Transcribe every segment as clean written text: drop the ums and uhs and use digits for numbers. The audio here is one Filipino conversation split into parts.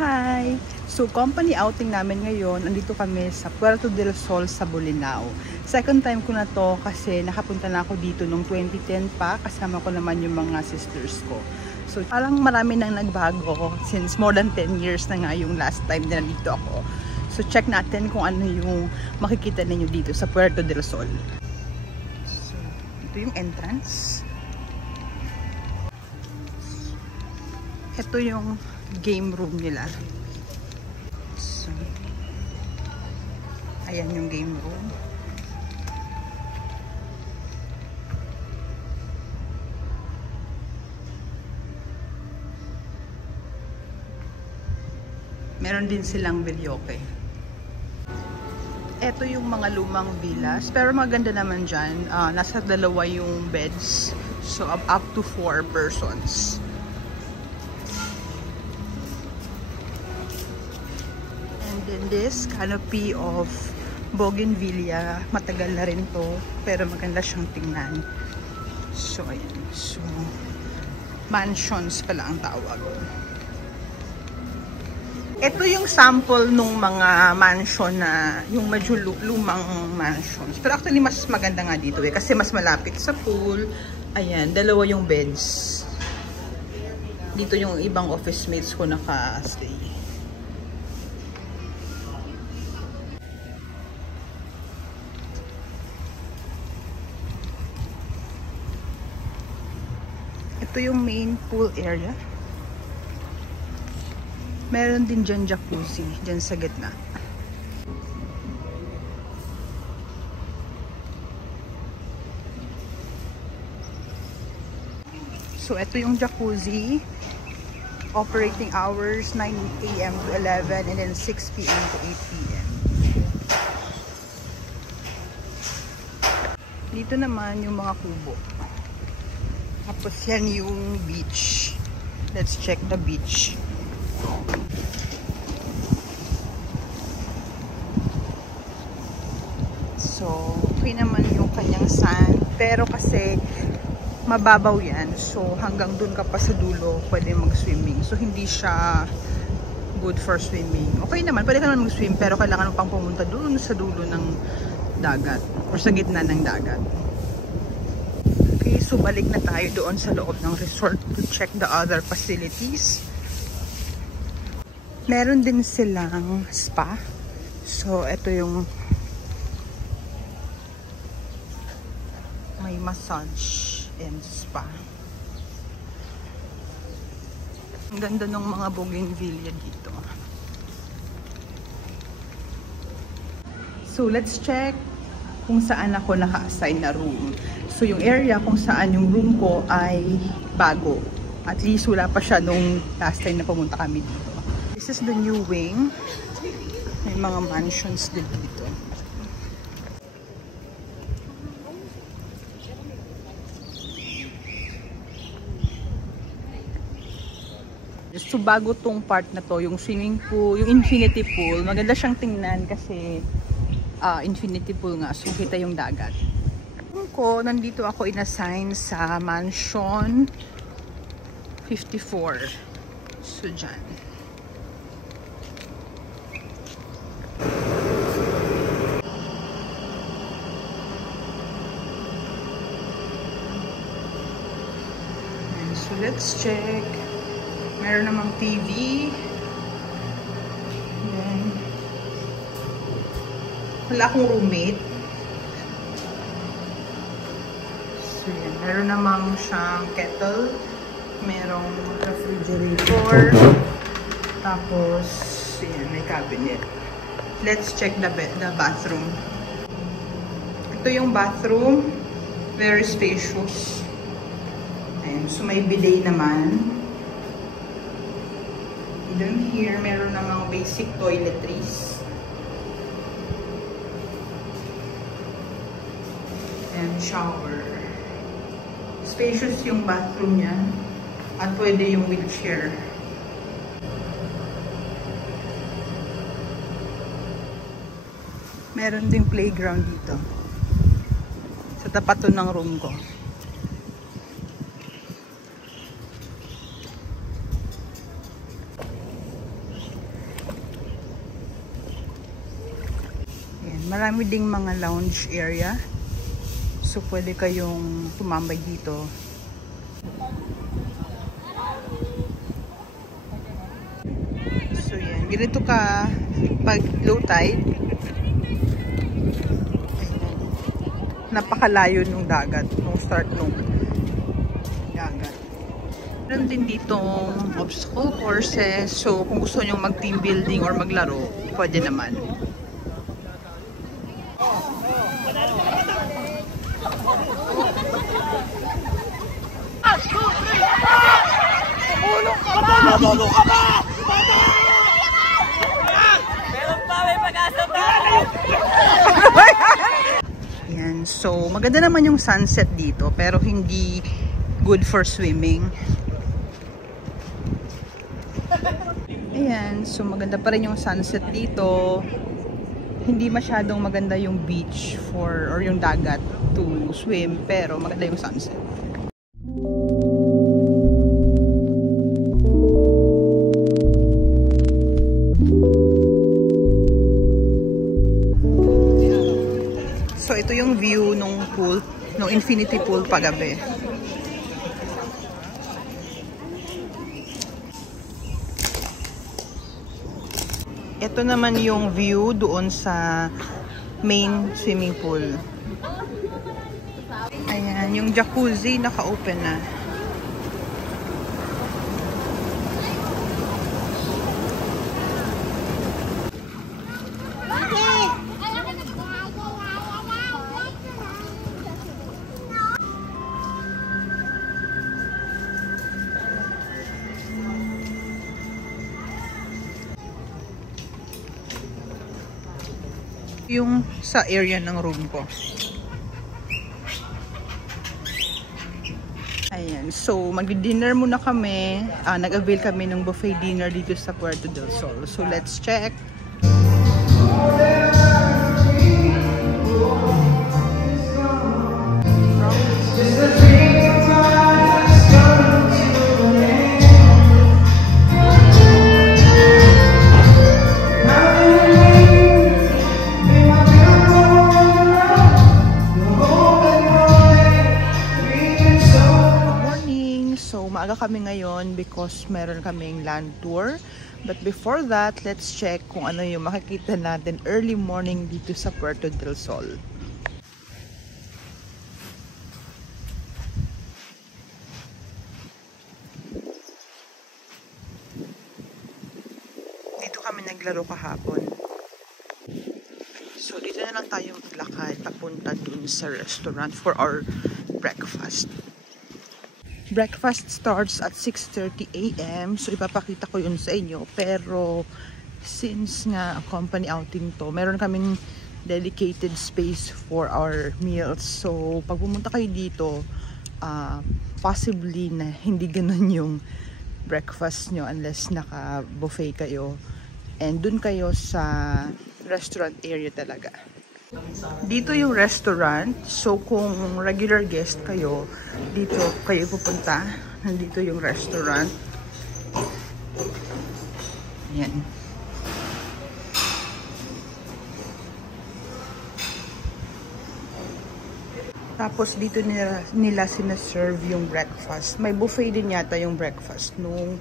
Hi! So, company outing namin ngayon. Andito kami sa Puerto del Sol sa Bolinao. Second time ko na to kasi nakapunta na ako dito noong 2010 pa. Kasama ko naman yung mga sisters ko. So, parang marami nang nagbago since more than 10 years na nga yung last time na nandito ako. So, check natin kung ano yung makikita ninyo dito sa Puerto del Sol. So, ito yung entrance. Ito yung game room nila. So, ayan yung game room. Meron din silang videoke. Ito yung mga lumang villas. Pero maganda naman dyan. Nasa dalawa yung beds. So, up to 4 persons. And this canopy of bougainvillea, matagal na rin to, pero maganda siyang tingnan. So, ayan. So, mansions pala ang tawag. Ito yung sample nung mga mansion na, yung medyo lumang mansions. Pero actually, mas maganda nga dito kasi mas malapit sa pool. Ayan, dalawa yung beds. Dito yung ibang office mates ko naka-stay. Ito yung main pool area. Meron din dyan jacuzzi, dyan sa gitna. So, ito yung jacuzzi. Operating hours, 9 AM to 11 and then 6 PM to 8 PM. Dito naman yung mga kubo. Tapos yan yung beach. Let's check the beach. So, okay naman yung kanyang sand. Pero kasi mababaw yan. So, hanggang dun ka pa sa dulo, pwede mag-swimming. So, hindi siya good for swimming. Okay naman, pwede ka naman mag-swim. Pero kailangan mo pang pumunta dun sa dulo ng dagat. Or sa gitna ng dagat. Okay, so balik na tayo doon sa loob ng resort to check the other facilities. Meron din silang spa. So, ito yung may massage and spa. Ang ganda ng mga bougainvillea dito. So, let's check kung saan ako naka-assign na room. So, yung area kung saan yung room ko ay bago. At least wala pa siya nung last time na pumunta kami dito. This is the new wing. May mga mansions din dito. So, bago tong part na to, yung swimming pool, yung infinity pool, maganda siyang tingnan kasi infinity pool nga. So, kita yung dagat. Nandito ako inassign sa mansion 54. So, dyan. And so, let's check. Meron namang TV. Then, wala akong roommate. Meron namang siyang kettle, merong refrigerator, tapos yan, may cabinet. Let's check the bathroom. Ito yung bathroom, very spacious. Ayan, so may bidet naman. And then here, meron namang basic toiletries. And shower. Spacious yung bathroom niya. At pwede yung wheelchair. Meron ding playground dito. Sa tapat to ng room ko. Marami ding mga lounge area. So, pwede kayong tumambay dito. So, yan. Ganito ka pag low tide. Napakalayo nung dagat. Nung start nung dagat. Meron din ditong obstacle courses. So, kung gusto nyo mag-team building or maglaro, pwede naman. Lolo ka ba? Meron pa, may pag-asa pa! Yan. So, maganda naman yung sunset dito, pero hindi good for swimming. Ayan. So, maganda pa rin yung sunset dito. Hindi masyadong maganda yung beach or yung dagat to swim, pero maganda yung sunset. So, ito yung view nung pool, nung infinity pool pagabi. Ito naman yung view doon sa main swimming pool. Ayan, yung jacuzzi naka-open na. Yung sa area ng room ko. Ayan. So, mag-dinner muna kami. Nag-avail kami ng buffet dinner dito sa Puerto del Sol. So, let's check. Maaga kami ngayon because meron kaming land tour. But before that, let's check kung ano yung makikita natin early morning dito sa Puerto del Sol. Dito kami naglaro kahapon. So dito na lang tayo maglakad papunta dun sa restaurant for our breakfast. Breakfast starts at 6:30 AM. So, ipapakita ko yun sa inyo. Pero, since nga company outing to, meron kaming dedicated space for our meals. So, pag pumunta kayo dito, possibly na hindi ganun yung breakfast nyo unless naka-buffet kayo. And dun kayo sa restaurant area talaga. Dito yung restaurant. So, kung regular guest kayo, dito kayo pupunta. Nandito yung restaurant. Ayan. Tapos, dito nila sinaserve yung breakfast. May buffet din yata yung breakfast nung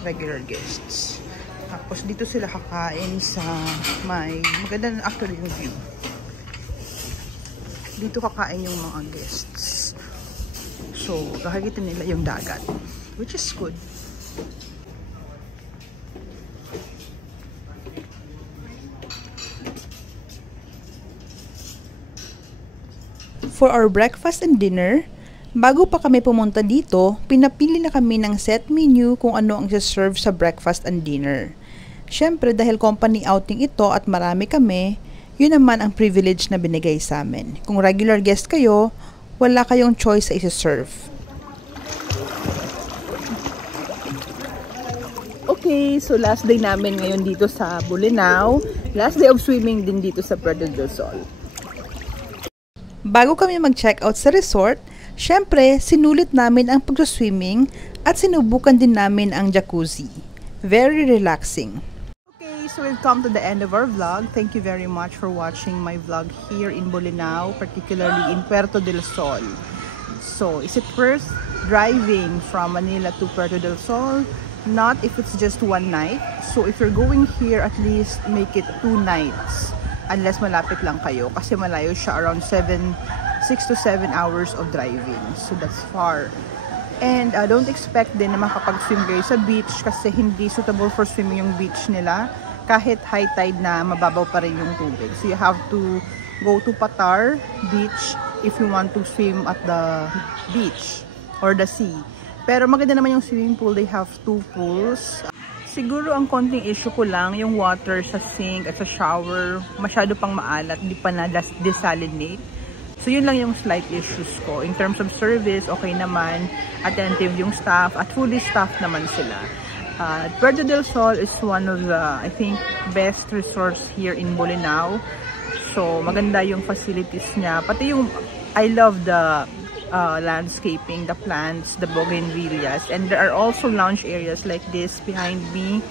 regular guests. Tapos, dito sila kakain sa may maganda na actually yung view. Dito kakain yung mga guests. So, nakikita nila yung dagat. Which is good. For our breakfast and dinner, bago pa kami pumunta dito, pinapili na kami ng set menu kung ano ang serve sa breakfast and dinner. Siyempre, dahil company outing ito at marami kami, yun naman ang privilege na binigay sa amin. Kung regular guest kayo, wala kayong choice sa isa-serve. Okay, so last day namin ngayon dito sa Bolinao. Last day of swimming din dito sa Puerto del Sol. Bago kami mag-check out sa resort, syempre, sinulit namin ang pag-swimming at sinubukan din namin ang jacuzzi. Very relaxing. so we've come to the end of our vlog. Thank you very much for watching my vlog here in Bolinao, particularly in Puerto del Sol. So, is it worth driving from Manila to Puerto del Sol? Not if it's just one night. So, if you're going here, at least make it 2 nights. Unless malapit lang kayo. Kasi malayo siya, around 6 to 7 hours of driving. So, that's far. And don't expect din na makapag-swim kayo sa beach kasi hindi suitable for swimming yung beach nila. Kahit high tide na, mababaw pa rin yung tubig. So you have to go to Patar Beach if you want to swim at the beach or the sea. Pero maganda naman yung swimming pool. They have 2 pools. Siguro ang konting issue ko lang, yung water sa sink at sa shower, masyado pang maalat, hindi pa na-desalinate. So, yun lang yung slight issues ko. In terms of service, okay naman. Attentive yung staff. At fully staffed naman sila. Puerto del Sol is one of the, I think, best resorts here in Bolinao. So, maganda yung facilities niya. Pati yung, I love the landscaping, the plants, the bougainvilleas. And there are also lounge areas like this behind me.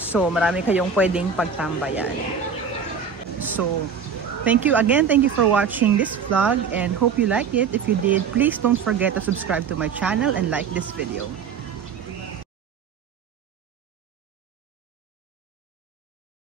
So, marami kayong pwedeng pagtambayan. So, thank you again. Thank you for watching this vlog and hope you like it. If you did, please don't forget to subscribe to my channel and like this video.